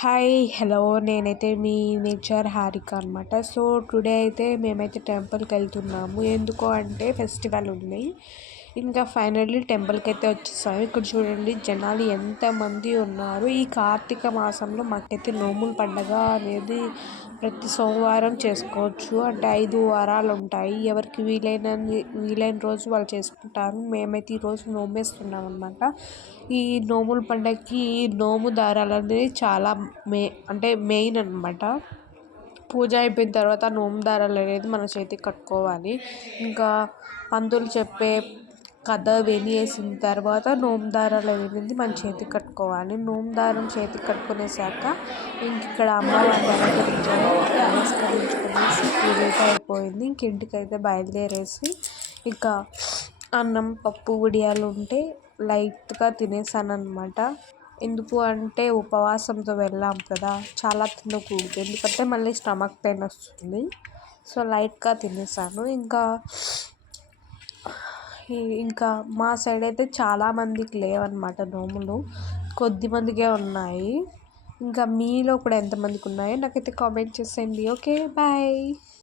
Hi hello నేనైతే మీ nature Harika అనమాట. So today అయితే మేమైతే టెంపుల్కి వెళ్తున్నాము. ఎందుకు అంటే ఫెస్టివల్ ఉంది. ఇంకా ఫైనల్లీ టెంపుల్కి అయితే వచ్చేసాము. ఇక్కడ చూడండి జనాలు ఎంతమంది ఉన్నారు. ఈ కార్తీక మాసంలో మాకైతే నోముల పండగ అనేది ప్రతి సోమవారం చేసుకోవచ్చు. అంటే 5 వారాలు ఉంటాయి. ఎవరికి వీలైన రోజు వాళ్ళు చేసుకుంటారు. మేమైతే ఈరోజు నోమేస్తున్నాం అనమాట. ఈ నోముల పండగకి నోము దారాలు అనేది చాలా మెయిన్ అనమాట. పూజ అయిపోయిన తర్వాత నోము దారాలు అనేది మన చేతికి కట్టుకోవాలి. ఇంకా పంతులు చెప్పే కథ వినేసిన తర్వాత నోము దారాలు అనేది మన చేతికి కట్టుకోవాలి. నోము దారం చేతికి కట్టుకునేసాక ఇంక ఇక్కడ అమ్మవారిని అలంకరించాలి. నమస్కరించుకునేసి పూజ అయితే అయిపోయింది. ఇంక ఇంటికైతే బయలుదేరేసి ఇంకా అన్నం పప్పు వడియాలు ఉంటే లైట్గా తినేసాను అనమాట. ఎందుకు అంటే ఉపవాసంతో వెళ్ళాం కదా, చాలా తినకూడదు. ఎందుకంటే మళ్ళీ స్టమక్ పెయిన్ వస్తుంది. సో లైట్గా తినేసాను. ఇంకా మా సైడ్ అయితే చాలామందికి లేవన్నమాట నోములు, కొద్దిమందికే ఉన్నాయి. ఇంకా మీలో కూడా ఎంతమందికి ఉన్నాయో నాకైతే కామెంట్ చేసేయండి. Okay bye.